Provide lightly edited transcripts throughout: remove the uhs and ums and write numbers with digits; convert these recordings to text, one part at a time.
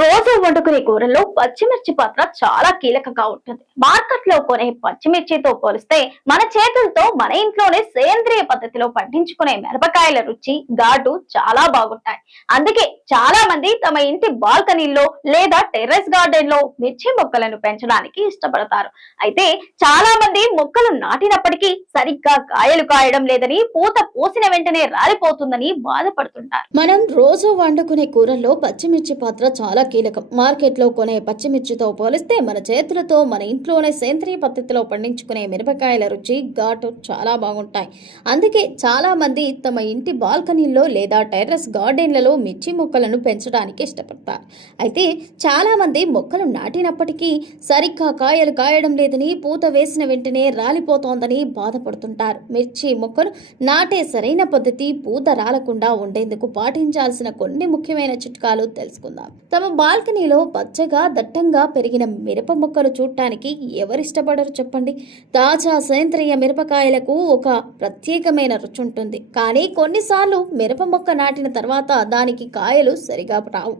రోజు వండుకునే కూరల్లో పచ్చిమిర్చి పాత్ర చాలా కీలకంగా ఉంటుంది. మార్కెట్ లో కొనే పచ్చిమిర్చితో పోలిస్తే మన చేతులతో మన ఇంట్లోనే సేంద్రియ పద్ధతిలో పండించుకునే మిరపకాయల రుచి ఘాటు చాలా బాగుంటాయి. అందుకే చాలా మంది తమ ఇంటి బాల్కనీల్లో లేదా టెర్రస్ గార్డెన్ లో మిర్చి మొక్కలను పెంచడానికి ఇష్టపడతారు. అయితే చాలా మంది మొక్కలు నాటినప్పటికీ సరిగ్గా కాయలు కాయడం లేదని, పూత పోసిన వెంటనే రాలిపోతుందని బాధపడుతుంటారు. మనం రోజు వండుకునే కూరల్లో పచ్చిమిర్చి పాత్ర చాలా కీలకం. మార్కెట్లో కొనే పచ్చిమిర్చితో పోలిస్తే మన చేతులతో మన ఇంట్లోనే సేంద్రియ పద్ధతిలో పండించుకునే మిరపకాయల రుచి ఘాటు చాలా బాగుంటాయి. అందుకే చాలా మంది తమ ఇంటి బాల్కనీల్లో లేదా టెర్రస్ గార్డెన్లలో మిర్చి మొక్కలను పెంచడానికి ఇష్టపడతారు. అయితే చాలా మంది మొక్కలు నాటినప్పటికీ సరిగ్గా కాయలు కాయడం లేదని, పూత వేసిన వెంటనే రాలిపోతోందని బాధపడుతుంటారు. మిర్చి మొక్కలు నాటే సరైన పద్ధతి, పూత రాలకుండా ఉండేందుకు పాటించాల్సిన కొన్ని ముఖ్యమైన చిట్కాలు తెలుసుకుందాం. తమ బాల్కనీలో పచ్చగా దట్టంగా పెరిగిన మిరప మొక్కలు చూడటానికి ఎవరిష్టపడరు చెప్పండి. తాజా సేంద్రియ మిరపకాయలకు ఒక ప్రత్యేకమైన రుచి ఉంటుంది. కానీ కొన్నిసార్లు మిరప మొక్క నాటిన తర్వాత దానికి కాయలు సరిగా రావు,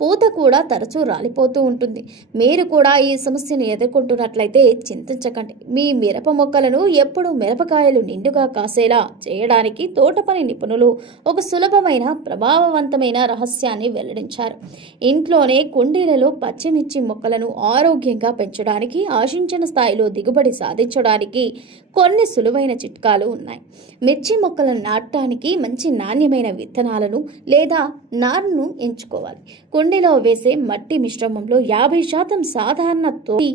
పూత కూడా తరచూ రాలిపోతూ ఉంటుంది. మీరు కూడా ఈ సమస్యను ఎదుర్కొంటున్నట్లయితే చింతించకండి. మీ మిరప మొక్కలను ఎప్పుడూ మిరపకాయలు నిండుగా కాసేలా చేయడానికి తోటపని నిపుణులు ఒక సులభమైన ప్రభావవంతమైన రహస్యాన్ని వెల్లడించారు. ఇంట్లోనే కుండీలలో పచ్చిమిర్చి మొక్కలను ఆరోగ్యంగా పెంచడానికి, ఆశించిన స్థాయిలో దిగుబడి సాధించడానికి కొన్ని సులువైన చిట్కాలు ఉన్నాయి. మిర్చి మొక్కలను నాటడానికి మంచి నాణ్యమైన విత్తనాలను లేదా నారును ఎంచుకోవాలి. కుండీలో వేసే మట్టి మిశ్రమంలో 50% సాధారణ తోటి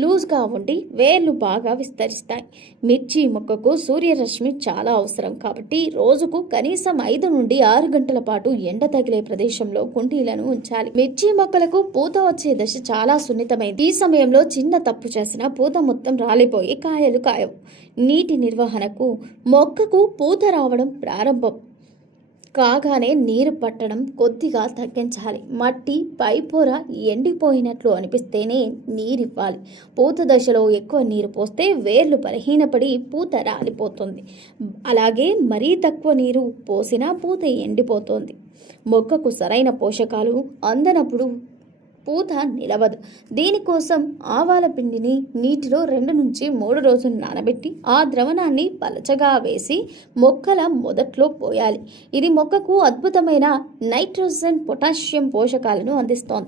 లూజ్గా ఉండి వేర్లు బాగా విస్తరిస్తాయి. మిర్చి మొక్కకు సూర్యరశ్మి చాలా అవసరం కాబట్టి రోజుకు కనీసం 5 నుండి 6 గంటల పాటు ఎండ తగిలే ప్రదేశంలో కుండీలను ఉంచాలి. మిర్చి మొక్కలకు పూత వచ్చే దశ చాలా సున్నితమైంది. ఈ సమయంలో చిన్న తప్పు చేసినా పూత మొత్తం రాలిపోయి కాయలు కాయవు. నీటి నిర్వహణకు మొక్కకు పూత రావడం ప్రారంభం కాగానే నీరు పట్టడం కొద్దిగా తగ్గించాలి. మట్టి పైపొర ఎండిపోయినట్లు అనిపిస్తేనే నీరివ్వాలి. పూత దశలో ఎక్కువ నీరు పోస్తే వేర్లు బలహీనపడి పూత రాలిపోతుంది. అలాగే మరీ తక్కువ నీరు పోసినా పూత ఎండిపోతుంది. మొక్కకు సరైన పోషకాలు అందనప్పుడు పూత నిలవదు. దీనికోసం ఆవాల పిండిని నీటిలో 2 నుంచి 3 రోజులు నానబెట్టి ఆ ద్రవణాన్ని పలచగా వేసి మొక్కల మొదట్లో పోయాలి. ఇది మొక్కకు అద్భుతమైన నైట్రోజన్, పొటాషియం పోషకాలను అందిస్తోంది.